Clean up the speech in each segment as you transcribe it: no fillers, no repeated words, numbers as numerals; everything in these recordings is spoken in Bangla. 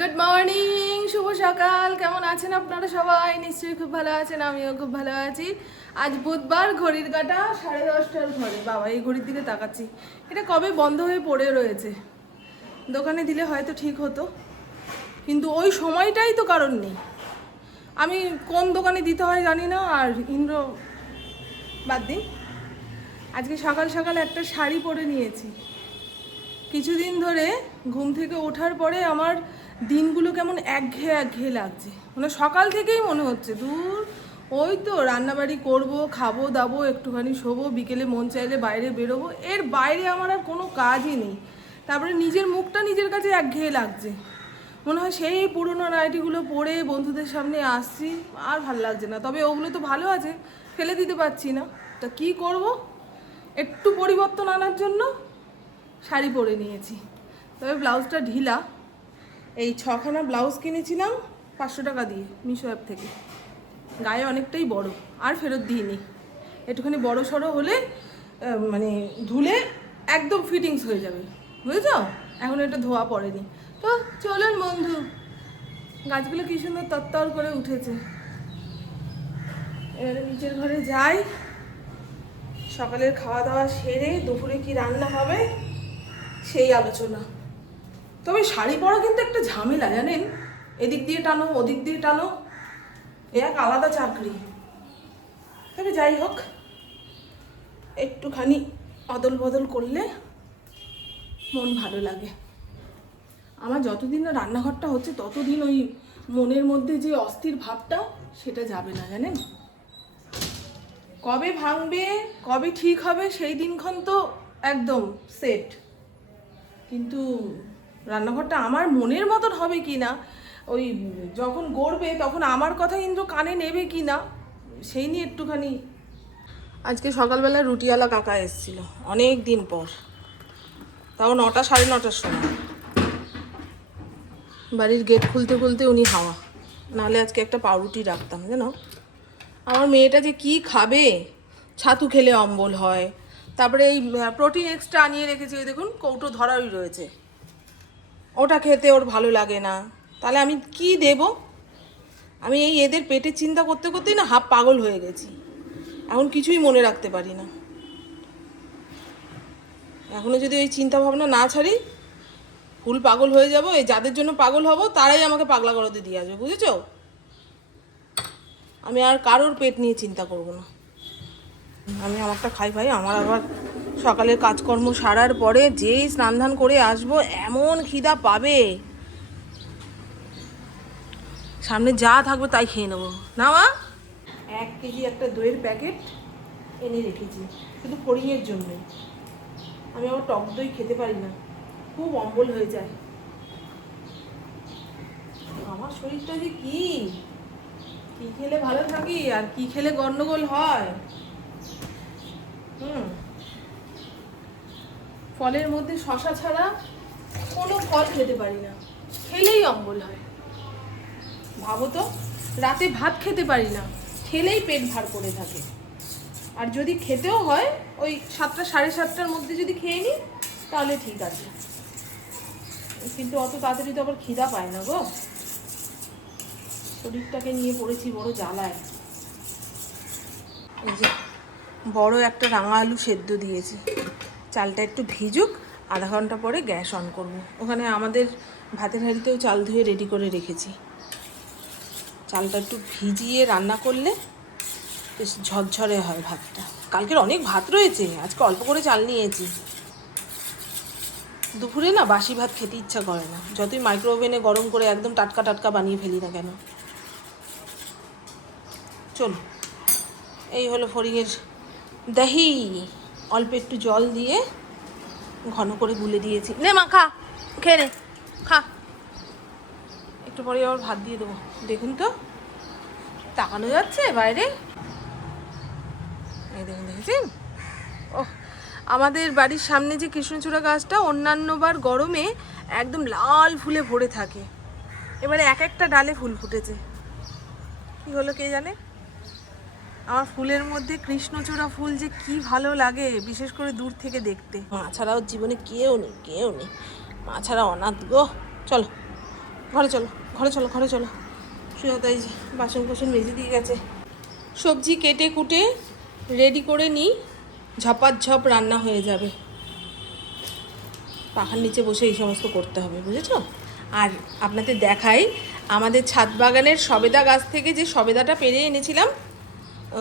গুড মর্নিং, শুভ সকাল। কেমন আছেন আপনারা সবাই? নিশ্চয়ই খুব ভালো আছেন, আমিও খুব ভালো আছি। আজ বুধবার, ঘড়ির কাঁটা 10:30টার ঘরে। বাবা, এই ঘড়ির দিকে তাকাচ্ছি, এটা কবে বন্ধ হয়ে পড়ে রয়েছে। দোকানে দিলে হয়তো ঠিক হতো, কিন্তু ওই সময়টাই তো কারণ নেই। আমি কোন দোকানে দিতে হয় জানি না। আর ইন্দ্র বাদ দিন, আজকে সকাল সকাল একটা শাড়ি পরে নিয়েছি। কিছুদিন ধরে ঘুম থেকে ওঠার পরে আমার দিনগুলো কেমন একঘেয়ে একঘেয়ে লাগছে। মানে সকাল থেকেই মনে হচ্ছে দূর, ওই তো রান্নাবাড়ি করব, খাবো দাবো, একটুখানি শোবো, বিকেলে মন চাইলে বাইরে বেরোবো, এর বাইরে আমার আর কোনো কাজই নেই। তারপরে নিজের মুখটা নিজের কাছে একঘেয়ে লাগছে। মনে হয় সেই পুরোনো নাইটিগুলো পরে বন্ধুদের সামনে আসছি, আর ভাল লাগছে না। তবে ওগুলো তো ভালো আছে, ফেলে দিতে পারছি না। তা কী করব? একটু পরিবর্তন আনার জন্য শাড়ি পরে নিয়েছি। তবে ব্লাউজটা ঢিলা। এই 6খানা ব্লাউজ কিনেছিলাম 500 টাকা দিয়ে মিশো অ্যাপ থেকে। গায়ে অনেকটাই বড়, আর ফেরত দিইনি। একটুখানি বড় সড়ো হলে মানে ধুলে একদম ফিটিংস হয়ে যাবে, বুঝেছ? এখন এটা ধোয়া পড়েনি। তো চলুন বন্ধু, গাছগুলো কি সুন্দর তত্তর করে উঠেছে। এবারে নিচের ঘরে যাই, সকালের খাওয়া দাওয়া সেরে দুপুরে কি রান্না হবে সেই আলোচনা। তবে শাড়ি পরা কিন্তু একটা ঝামেলা, জানেন? এদিক দিয়ে টানো, ওদিক দিয়ে টানো, এক আলাদা চাকরি। তবে যাই হোক, একটুখানি অদল বদল করলে মন ভালো লাগে। আমার যতদিন না রান্নাঘরটা হচ্ছে ততদিন ওই মনের মধ্যে যে অস্থির ভাবটা, সেটা যাবে না, জানেন? কবে ভাঙবে, কবে ঠিক হবে সেই দিনক্ষণ তো একদম সেট। কিন্তু রান্নাঘরটা আমার মনের মতন হবে কি না, ওই যখন গড়বে তখন আমার কথা ইন্দ্র কানে নেবে কি না, সেই নিয়ে একটুখানি। আজকে সকালবেলা রুটিওয়ালা কাকা এসেছিল অনেক দিন পর, তাও 9টা 9:30টার সময়। বাড়ির গেট খুলতে খুলতে উনি হাওয়া, নাহলে আজকে একটা পাউরুটি রাখতাম, জানো? আমার মেয়েটা যে কি খাবে, ছাতু খেলে অম্বল হয়। তারপরে এই প্রোটিন এক্সট্রা আনিয়ে রেখেছে, দেখুন কৌটো ধরাই রয়েছে, ওটা খেতে ওর ভালো লাগে না। তাহলে আমি কি দেব? আমি এই এদের পেটের চিন্তা করতে করতেই না হাফ পাগল হয়ে গেছি। এখন কিছুই মনে রাখতে পারি না। এখনও যদি ওই চিন্তা ভাবনা না ছাড়ি, ফুল পাগল হয়ে যাব। এই যাদের জন্য পাগল হব তারাই আমাকে পাগলা গরদে দিয়ে আসবে, বুঝেছ? আমি আর কারোর পেট নিয়ে চিন্তা করব না। আমি আমারটা খাই ভাই। আমার আবার সকালের কাজকর্ম সারার পরে যেই স্নান ধান করে আসবো, এমন খিদা পাবে, সামনে যা থাকবে তাই খেয়ে নেবো। না মা, 1 কেজি একটা দইয়ের প্যাকেট এনে রেখেছি শুধু ফড়িংয়ের জন্যই। আমি আবার টক দই খেতে পারি না, খুব অম্বল হয়ে যায়। আমার শরীরটা যে কি কি খেলে ভালো থাকি আর কি খেলে গন্ডগোল হয়। ফলের মধ্যে শশা ছাড়া কোনো ফল খেতে পারি না, খেলেই অম্বল হয়। ভাবো তো, রাতে ভাত খেতে পারি না, খেলেই পেট ভার করে থাকে। আর যদি খেতেও হয় ওই 7টা 7:30টার মধ্যে যদি খেয়ে নিই তাহলে ঠিক আছে, কিন্তু অত তাড়াতাড়ি তো আবার খিদা পায় না গো। শরীরটাকে নিয়ে পড়েছি বড় জ্বালায়। এই যে বড় একটা রাঙা আলু সেদ্ধ দিয়েছি, চালটা একটু ভিজুক, আধা ঘন্টা পরে গ্যাস অন করব। ওখানে আমাদের ভাতের হাঁড়িতেও চাল ধুয়ে রেডি করে রেখেছি। চালটা একটু ভিজিয়ে রান্না করলে বেশ ঝরঝরে হয় ভাতটা। কালকের অনেক ভাত রয়েছে, আজকে অল্প করে চাল নিয়েছি। দুপুরে না বাসি ভাত খেতে ইচ্ছা করে না, যতই মাইক্রো ওভেনে গরম করে একদম টাটকা টাটকা বানিয়ে ফেলি না কেন। চলো, এই হলো ফড়িংয়ের দহি। অল্প একটু জল দিয়ে ঘন করে গুলে দিয়েছি। নে মা, খা, খেয়ে নে, খা। একটু পরে আবার ভাত দিয়ে দেবো। দেখুন তো, তাকানো যাচ্ছে বাইরে? এই দেখুন, দেখেছেন? ওহ, আমাদের বাড়ির সামনে যে কৃষ্ণচূড়া গাছটা অন্যান্যবার গরমে একদম লাল ফুলে ভরে থাকে, এবারে এক একটা ডালে ফুল ফুটেছে। কি হলো কে জানে? আমার ফুলের মধ্যে কৃষ্ণচূড়া ফুল যে কি ভালো লাগে, বিশেষ করে দূর থেকে দেখতে। মা ছাড়াও জীবনে কেউ নেই, কেউ নেই। মা ছাড়া অনাথ গো। চলো ঘরে চলো, ঘরে চলো, ঘরে চলো। সুজাতা এই যে বাসন কোসন মেজে দিয়ে গেছে। সবজি কেটে কুটে রেডি করে নিই, ঝপাঝপ রান্না হয়ে যাবে। পাখার নিচে বসে এই সমস্ত করতে হবে, বুঝেছো? আর আপনাদের দেখাই, আমাদের ছাদ বাগানের সবেদা গাছ থেকে যে সবেদাটা পেরে এনেছিলাম,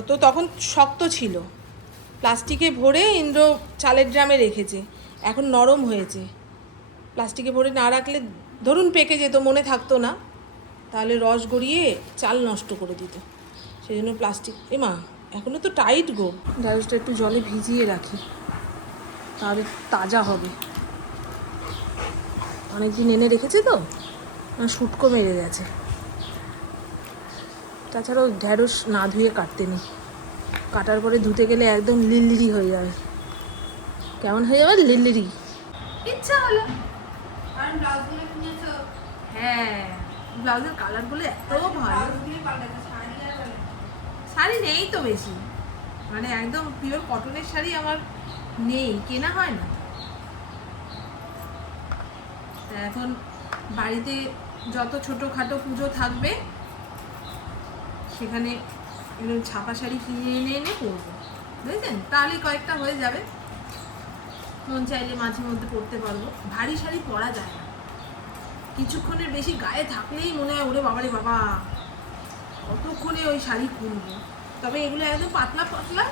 তো তখন শক্ত ছিল, প্লাস্টিকে ভরে ইন্দ্র চালের ড্রামে রেখেছে, এখন নরম হয়েছে। প্লাস্টিকে ভরে না রাখলে ধরুন পেকে যেত, মনে থাকতো না, তাহলে রস গড়িয়ে চাল নষ্ট করে দিত, সেই জন্য প্লাস্টিক। মা এখনও তো টাইট গো, ঢ্যাঁড়সটা একটু জলে ভিজিয়ে রাখি, তাহলে তাজা হবে। অনেকদিন এনে রেখেছে তো, শুটকো মেরে গেছে। তাছাড়াও ঢ্যাঁড়স না ধুয়ে কাটতে নেই, কাটার পরে ধুতে গেলে একদম লিললিরি হয়ে যাবে। কেমন হয়ে যাবে? লিললিরি। ইচ্ছা হলো। হ্যাঁ, ব্লাউজের কালারগুলো এত ভালো। শাড়ি নেই তো বেশি, মানে একদম পিওর কটনের শাড়ি আমার নেই, কেনা হয় না। এখন বাড়িতে যত ছোটোখাটো পুজো থাকবে সেখানে এরকম ছাপা শাড়ি কিনে এনে এনে পরবো, বুঝলেন? তাহলেই কয়েকটা হয়ে যাবে, মন চাইলে মাঝে মধ্যে পরতে পারবো। ভারী শাড়ি পরা যায় না, কিছুক্ষণের বেশি গায়ে থাকলেই মনে হয় ওরে বাবারে বাবা কতক্ষণে ওই শাড়ি খুলবো। তবে এগুলো একদম পাতলা পাতলা,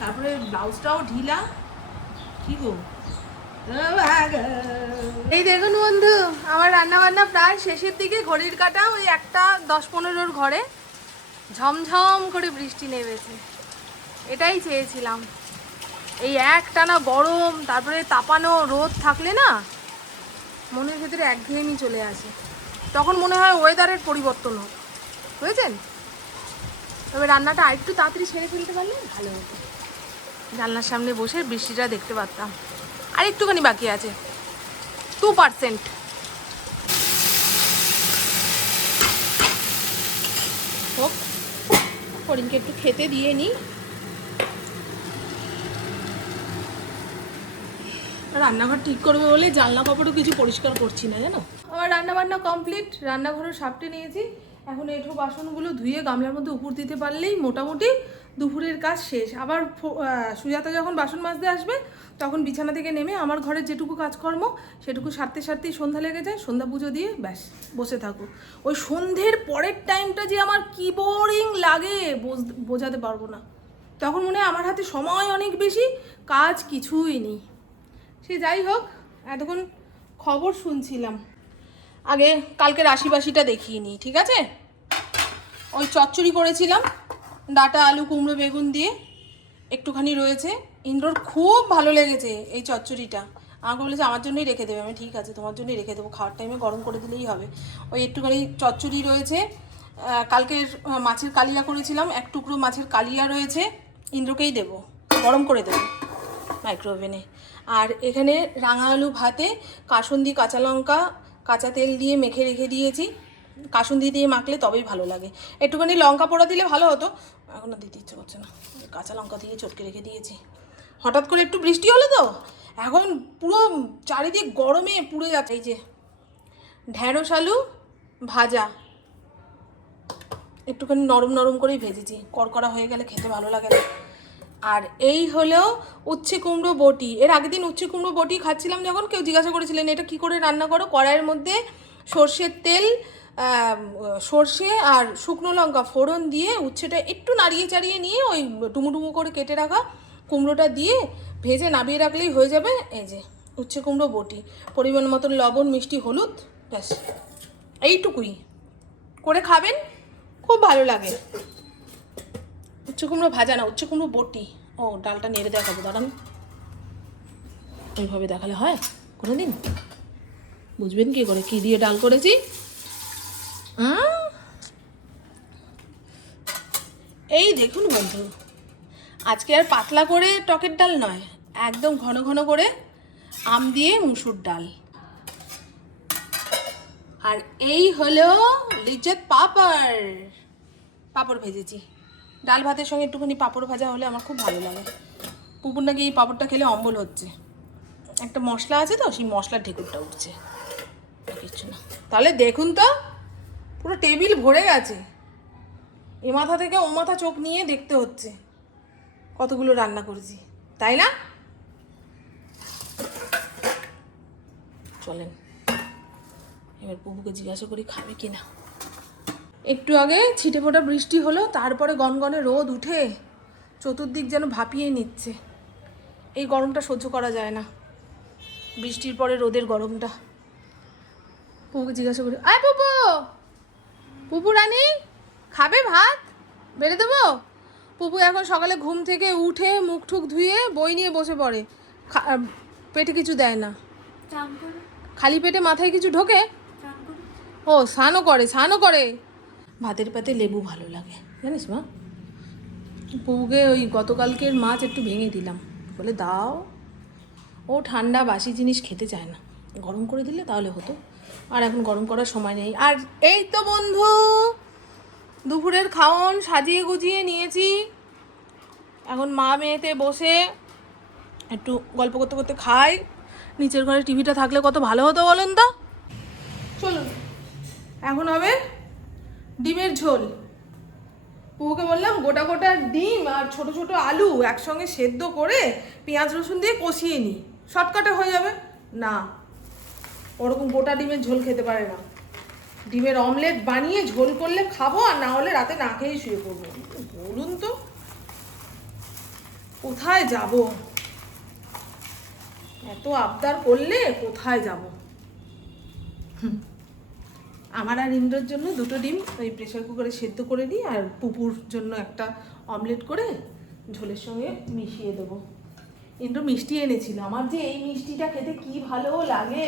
তারপরে ব্লাউজটাও ঢিলা। কি গো, এই দেখুন বন্ধু, আমার রান্না বান্না প্রায় শেষের দিকে। ঘড়ির কাঁটা ওই 1:10-15 ঘরে ঝমঝম করে বৃষ্টি নেমেছে। এটাই চেয়েছিলাম, এই একটানা গরম, তারপরে তাপানো রোদ থাকলে না মনের ভেতরে একঘেয়েমি চলে আসে, তখন মনে হয় ওয়েদারের পরিবর্তন হোক, বুঝেছেন? তবে রান্নাটা আরেকটু তাড়াতাড়ি সেরে ফেলতে পারলে ভালো হতো, জানলার সামনে বসে বৃষ্টিটা দেখতে পারতাম। আর একটুখানি বাকি আছে, 2%। হোক, হরিণকে একটু খেতে দিয়ে নিই। রান্নাঘর ঠিক করবে বলে জানলা কাপড়ও কিছু পরিষ্কার করছি না, জানো। আমার রান্না বান্না কমপ্লিট, রান্নাঘরও সাপটে নিয়েছি। এখন এঁঠো বাসনগুলো ধুয়ে গামলার মধ্যে উপর দিতে পারলেই মোটামুটি দুপুরের কাজ শেষ। আবার সুজাতা যখন বাসন মাজতে আসবে তখন বিছানা থেকে নেমে আমার ঘরের যেটুকু কাজকর্ম সেটুকু সারতে সারতেই সন্ধ্যা লেগে যায়। সন্ধ্যা পুজো দিয়ে ব্যাস বসে থাকো। ওই সন্ধ্যের পরের টাইমটা যে আমার কি বোরিং লাগে বোঝাতে পারবো না। তখন মনে হয় আমার হাতে সময় অনেক বেশি, কাজ কিছুই নেই। সে যাই হোক, এতক্ষণ খবর শুনছিলাম। আগে কালকে রাশিবাসীটা দেখিয়ে নিই, ঠিক আছে? ওই চচ্চড়ি করেছিলাম ডাঁটা আলু কুমড়ো বেগুন দিয়ে, একটুখানি রয়েছে। ইন্দ্রর খুব ভালো লেগেছে এই চচ্চড়িটা, আমাকে বলেছে আমার জন্যই রেখে দেবে। আমি ঠিক আছে, তোমার জন্যই রেখে দেবো, খাওয়ার টাইমে গরম করে দিলেই হবে। ওই একটুখানি চচ্চড়ি রয়েছে। কালকের মাছের কালিয়া করেছিলাম, এক টুকরো মাছের কালিয়া রয়েছে, ইন্দ্রকেই দেবো, গরম করে দেবো মাইক্রোওভেনে। আর এখানে রাঙা আলু ভাতে কাসুন্দি কাঁচা লঙ্কা কাঁচা তেল দিয়ে মেখে রেখে দিয়েছি। কাসুন্দি দিয়ে মাখলে তবেই ভালো লাগে, একটুখানি লঙ্কা পোড়া দিলে ভালো হতো, এখন আর দিতে ইচ্ছে করছে না, কাঁচা লঙ্কা দিয়ে চটকে রেখে দিয়েছি। হঠাৎ করে একটু বৃষ্টি হলো তো, এখন পুরো চারিদিক গরমে পুড়ে যাচ্ছে। এই যে ঢ্যাঁড়স আলু ভাজা, একটুখানি নরম নরম করেই ভেজেছি, কড়কড়া হয়ে গেলে খেতে ভালো লাগে না। আর এই হলো উচ্ছে কুমড়ো বটি। এর আগের দিন উচ্ছে কুমড়ো বটি খাচ্ছিলাম যখন, কেউ জিজ্ঞাসা করেছিলেন এটা কি করে রান্না করো। কড়াইয়ের মধ্যে সর্ষের তেল, সর্ষে আর শুকনো লঙ্কা ফোড়ন দিয়ে উচ্ছেটা একটু নাড়িয়ে চাড়িয়ে নিয়ে ওই ডুমু ডুমু করে কেটে রাখা কুমড়োটা দিয়ে ভেজে নামিয়ে রাখলেই হয়ে যাবে। এই যে উচ্ছে কুমড়ো বটি, পরিমাণ মতন লবণ মিষ্টি হলুদ, ব্যাস এইটুকুই করে খাবেন, খুব ভালো লাগে। উচ্ছে কুমড়ো ভাজা না, উচ্ছে কুমড়ো বটি। ও ডালটা নেড়ে দেখাবো, দাঁড়ান। ওইভাবে দেখালে হয় কোনো দিন? বুঝবেন কি করে কী দিয়ে ডাল করেছি? এই দেখুন বন্ধু, আজকে আর পাতলা করে টকের ডাল নয়, একদম ঘন ঘন করে আম দিয়ে মুসুর ডাল। আর এই হলো লিজ্জত পাঁপড়, পাঁপড় ভেজেছি। ডাল ভাতের সঙ্গে একটুখানি পাঁপড় ভাজা হলে আমার খুব ভালো লাগে। পুকুর নাকি এই পাঁপড়টা খেলে অম্বল হচ্ছে, একটা মশলা আছে তো, সেই মশলার ঢেকুরটা উঠছে। কিছু না। তাহলে দেখুন তো, পুরো টেবিল ভরে গেছে। এ মাথা থেকে ও মাথা চোখ নিয়ে দেখতে হচ্ছে কতগুলো রান্না করেছি, তাই না? চলেন এবার পুপুকে জিজ্ঞাসা করি খাবে কিনা। একটু আগে ছিটে ফোটা বৃষ্টি হলো, তারপরে গনগনে রোদ উঠে চতুর্দিক যেন ভাপিয়ে নিচ্ছে। এই গরমটা সহ্য করা যায় না, বৃষ্টির পরে রোদের গরমটা। পুপুকে জিজ্ঞাসা করি, আয় পুপু, পুপু রানী খাবে ভাত, বেড়ে দেবো? পুপু এখন সকালে ঘুম থেকে উঠে মুখ ঠুক ধুয়ে বই নিয়ে বসে পড়ে, পেটে কিছু দেয় না, খালি পেটে মাথায় কিছু ঢোকে। ও স্নানও করে। ভাতের পাতে লেবু ভালো লাগে জানিস মা। পুপুকে ওই গতকালকের মাছ একটু ভেঙে দিলাম, বলে দাও। ও ঠান্ডা বাসি জিনিস খেতে চায় না, গরম করে দিলে তাহলে হতো, আর এখন গরম করার সময় নেই। আর এই তো বন্ধু, দুপুরের খাওন সাজিয়ে গুজিয়ে নিয়েছি। এখন মা মেয়েতে বসে একটু গল্প করতে করতে খাই। নিচের ঘরে টিভিটা থাকলে কত ভালো হতো বলেন তো। চলুন এখন হবে ডিমের ঝোল। পুকুকে বললাম গোটা গোটা ডিম আর ছোট ছোট আলু একসঙ্গে সেদ্ধ করে পেঁয়াজ রসুন দিয়ে কষিয়ে নিই, শর্টকাটে হয়ে যাবে। না, ওরকম গোটা ডিমের ঝোল খেতে পারে না। ডিমের অমলেট বানিয়ে ঝোল করলে খাবো, আর না হলে রাতে না খেয়েই শুয়ে পড়বো। বলুন তো কোথায় যাব? এত আবদার করলে কোথায় যাব? আমার আর ইন্দ্রর জন্য দুটো ডিম ওই প্রেশার কুকারে সেদ্ধ করে দিই, আর পুপুর জন্য একটা অমলেট করে ঝোলের সঙ্গে মিশিয়ে দেবো। ইন্দ্র মিষ্টি এনেছিল, আমার যে এই মিষ্টিটা খেতে কি ভালো লাগে,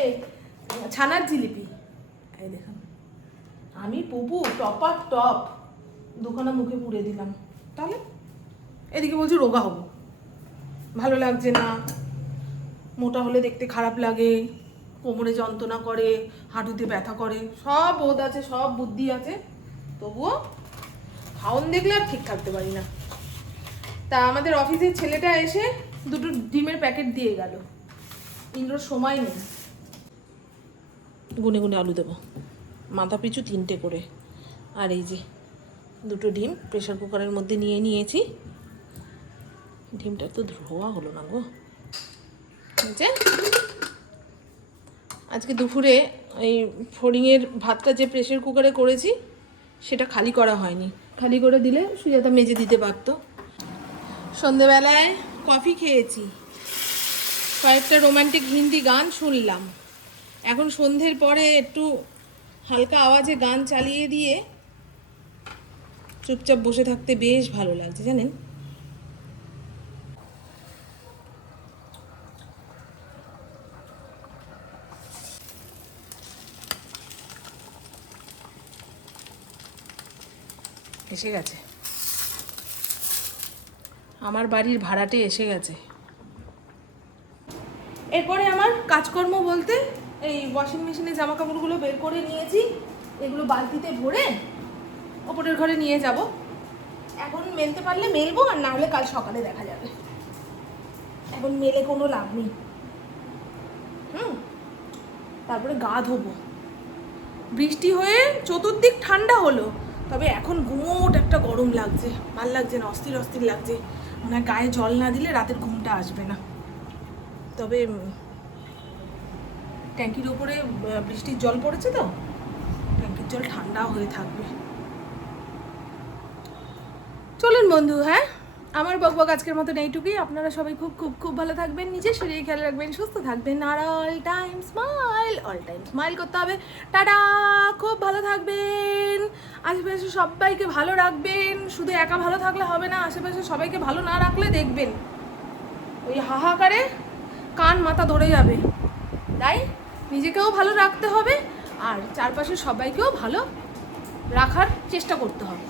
ছানার জিলিপি। এই দেখুন, আমি পুপু টপার টপ দুখানা মুখে পুড়ে দিলাম। তাহলে এদিকে বলছি রোগা হবো, ভালো লাগছে না, মোটা হলে দেখতে খারাপ লাগে, কোমরে যন্ত্রণা করে, হাঁটুতে ব্যথা করে, সব বোধ আছে, সব বুদ্ধি আছে, তবুও খাওন দেখলে আর ঠিক থাকতে পারি না। তা আমাদের অফিসের ছেলেটা এসে দুটো ডিমের প্যাকেট দিয়ে গেল। ইন্দ্রর সময় নেই। গুনে গুনে আলু দেবো, মাথা পিছু 3টে করে। আর এই যে দুটো ডিম প্রেশার কুকারের মধ্যে নিয়ে নিয়েছি। ডিমটা তো ধোয়া হলো না গো। আজকে দুপুরে এই ফড়িংয়ের ভাতটা যে প্রেশার কুকারে করেছি সেটা খালি করা হয়নি, খালি করে দিলে সুজাতা মেজে দিতে পারত। সন্ধেবেলায় কফি খেয়েছি, কয়েকটা রোমান্টিক হিন্দি গান শুনলাম। এখন সন্ধ্যের পরে একটু হালকা আওয়াজে গান চালিয়ে দিয়ে চুপচাপ বসে থাকতে বেশ ভালো লাগছে জানেন। এসে গেছে আমার বাড়ির ভাড়াটে, এসে গেছে। এরপরে আমার কাজকর্ম বলতে এই ওয়াশিং মেশিনে জামা কাপড়গুলো বের করে নিয়েছি, এগুলো বালতিতে ভরে ওপরের ঘরে নিয়ে যাব। এখন মেলতে পারলে মেলবো, আর না হলে কাল সকালে দেখা যাবে। এখন মেলে কোনো লাভ নেই। তারপরে গা ধোবো। বৃষ্টি হয়ে চতুর্দিক ঠান্ডা হলো, তবে এখন গুমোট একটা গরম লাগছে, ভাল লাগছে না, অস্থির অস্থির লাগছে। মনে হয় গায়ে জল না দিলে রাতের ঘুমটা আসবে না। তবে ট্যাঙ্কির ওপরে বৃষ্টির জল পড়েছে তো, ট্যাঙ্কির জল ঠান্ডা হয়ে থাকবে। চলুন বন্ধু, হ্যাঁ আমার বকবক আজকের মতন এইটুকুই। আপনারা সবাই খুব খুব খুব ভালো থাকবেন, নিজের শরীরে খেয়াল রাখবেন, সুস্থ থাকবেন, আর অল টাইম স্মাইল করতে হবে। টাটা, খুব ভালো থাকবেন, আশেপাশে সবাইকে ভালো রাখবেন। শুধু একা ভালো থাকলে হবে না, আশেপাশে সবাইকে ভালো না রাখলে দেখবেন ওই হাহাকারে কান মাথা ধরে যাবে। তাই নিজেকেও ভালো রাখতে হবে, আর চারপাশে সবাইকেও ভালো রাখার চেষ্টা করতে হবে।